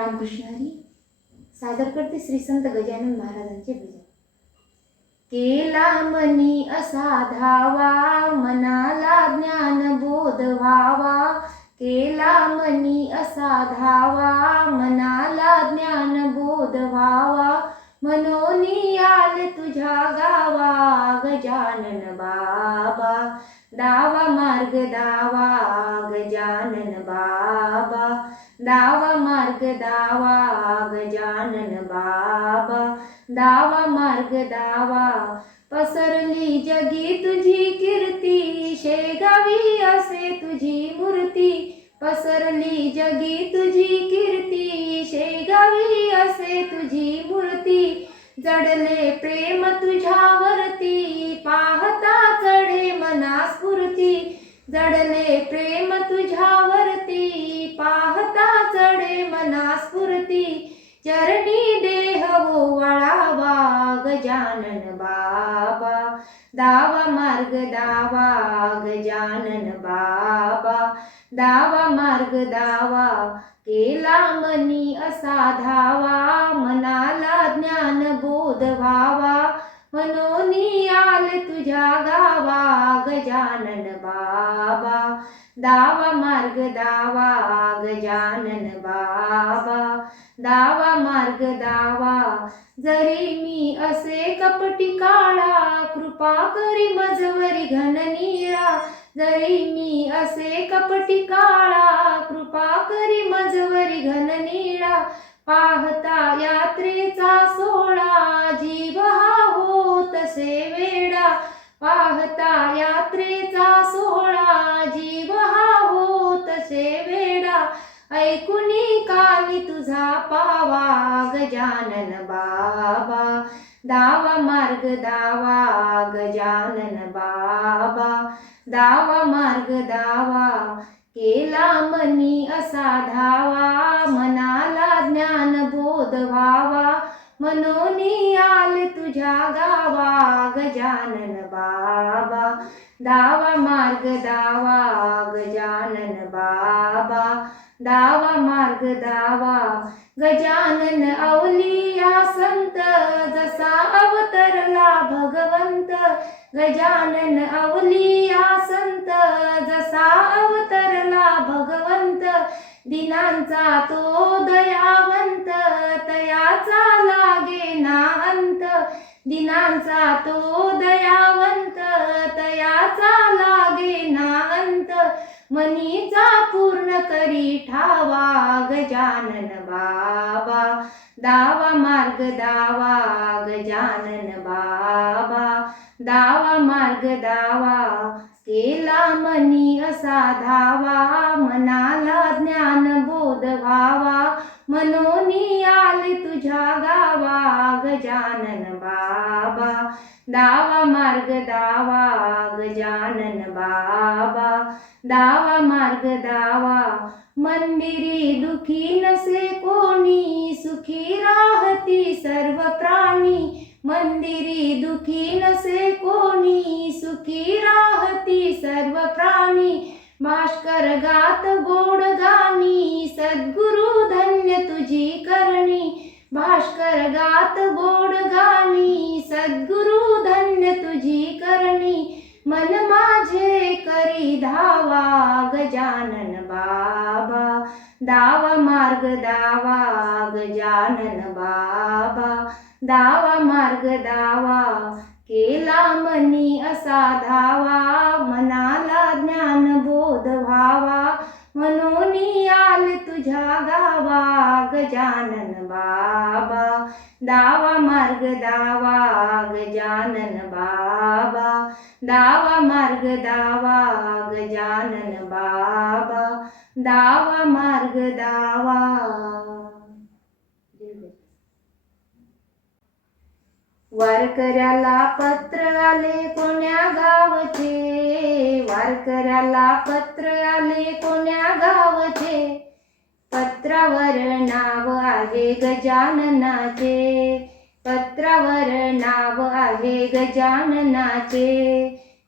रामकृष्ण हरी सादर करते श्री संत गजानन महाराजांचे भजन. केला मनी असा धावा मनाला ज्ञान बोध व्हावा. केला मनी असा धावा मनाला ज्ञान बोध व्हावा. मनोनी आल तुझ्या गावा गजानन बाबा. दावा मार्ग दावा गजानन बाबा. दावा मार्ग दावा गजानन बाबा. दावा मार्ग दावा पसरली जगी तुझी कीर्ती. शेगावी असे तुझी मूर्ती. पसरली जगी तुझी कीर्ती. जडले प्रेम तुझ्यावरती पाहता चढे मना स्फूर्ती जडले प्रेम तुझ्यावरती पाहता चढे मना स्फूर्ती चरणी देह हो वळावा गजानन बाबा. दावा मार्ग दावा गजानन बाबा. दावा मार्ग दावा केला मनी असा धावा. शोध व्हावा म्हणून आल तुझ्या गावा गजानन बाबा. दावा मार्ग दावा गजानन बाबा. दावा मार्ग दावा जरी मी असे कपटी काळा कृपा करी मजवरी घन निळा जरी मी असे कपटी काळा कृपा करी मजवरी घन निळा. पाहता यात्रेचा सोळा जीव हा हो तसे वेडा पाहता यात्रेचा सोहळा जीव हा हो तसे वेडा ऐकुनी कानी तुझा पावा गजानन बाबा. दावा मार्ग दावा गजानन बाबा. दावा मार्ग दावा. केला मनी असा धावा मनाला ज्ञान बोध व्हावा मनोनी आल तुझ्या गावा गजानन बाबा. दावा मार्ग दावा गजानन बाबा. दावा मार्ग दावा गजानन अवलिया संत. जसा अवतरला भगवंत गजानन अव दिनांचा तो दयावंत तयाचा लागे ना अंत. दिनांचा तो दयावंत तयाचा लागे ना अंत. मनीचा पूर्ण करी ठावा गजानन बाबा. दावा मार्ग दावा गजानन बाबा. दावा मार्ग दावा केला मनी असा धावा मनाला ज्ञान बोध व्हावा. मनोनी आल तुझ्या गावा गजानन बाबा. दावा मार्ग दावा गजानन बाबा. दावा मार्ग दावा मंदिरी दुखी नसे कोणी सुखी राहती सर्व प्राणी. मंदिरी दुखी नसे कोणी सुखी राहती सर्व प्राणी. भास्कर गात गोड गाणी सद्गुरु धन्य तुझी करणी. भास्कर गात गोड गाणी सद्गुरु धन्य तुझी करणी. मन माझे करी धावा गजानन बाबा. दावा मार्ग दावा गजानन बाबा. दावा मार्ग दावा केला मनी असा धावा मनाला ज्ञान बोध व्हावा. मनोनी आल तुझ्या गावा गजानन बाबा. दावा मार्ग दावा गजानन बाबा. दावा मार्ग दावा गजानन बाबा. दावा मार्ग दावा वारकऱ्याला पत्र आले कोण्या गावचे? वारकऱ्याला पत्र आले कोण्या गावचे? पत्रावर नाव आहे गजाननाचे पत्रावर नाव आहे गजाननाचे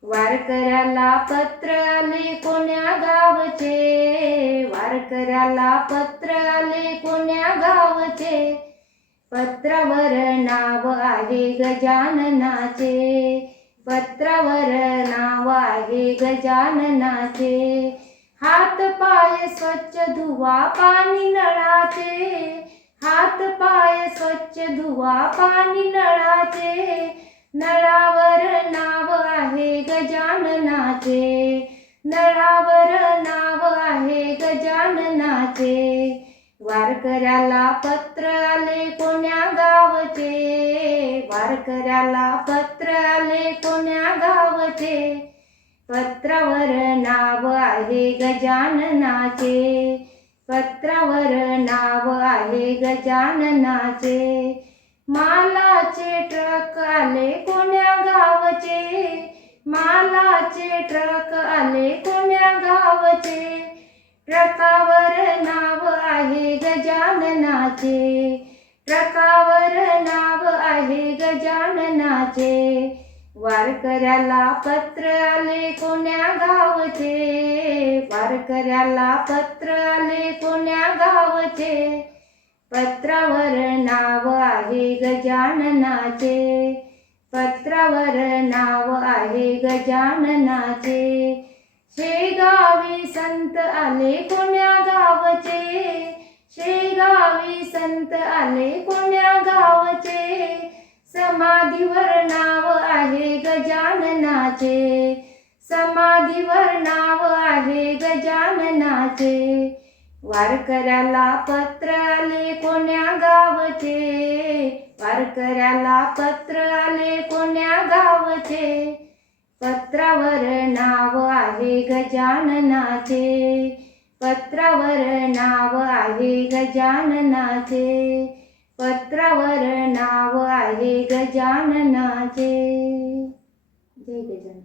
वारकऱ्याला पत्र आले कोण्या गावचे? वारकऱ्याला पत्र आले कोण्या गावचे? पत्रावर नाव आहे गजाननाचे पत्रावर नाव आहे गजाननाचे हात पाय स्वच्छ धुवा पाणी नळाचे. हात पाय स्वच्छ धुवा पाणी नळाचे. नळावर नाव आहे गजाननाचे नळावर नाव आहे गजाननाचे वारकऱ्याला पत्र आले कोण्या गावचे? वारकऱ्याला पत्र आले कोण्या गावचे? पत्रावर नाव आहे गजाननाचे. पत्रावर नाव आहे गजाननाचे. मालाचे ट्रक आले कोण्या गावचे? मालाचे ट्रक आले कोण्या गावचे? ट्रकावर नाव आहे गजाननाचे ट्रकावर नाव आहे गजाननाचे वारकऱ्याला पत्र आले कोण्या गावचे? वारकऱ्याला पत्र आले कोण्या गावचे? पत्रावर नाव आहे गजाननाचे पत्रावर नाव आहे गजाननाचे शेगावी संत आले कोण्या गावचे. शेगावी संत आले कोण्या गावचे. समाधीवर नाव आहे गजाननाचे. समाधीवर नाव आहे गजाननाचे. वारकऱ्याला पत्र आले कोण्या गावचे. वारकऱ्याला पत्र आले कोण्या गावचे. पत्रावर नाव आहे गजाननाचे पत्रावर नाव आहे गजाननाचे पत्रावर नाव आहे गजाननाचे जय गजानन.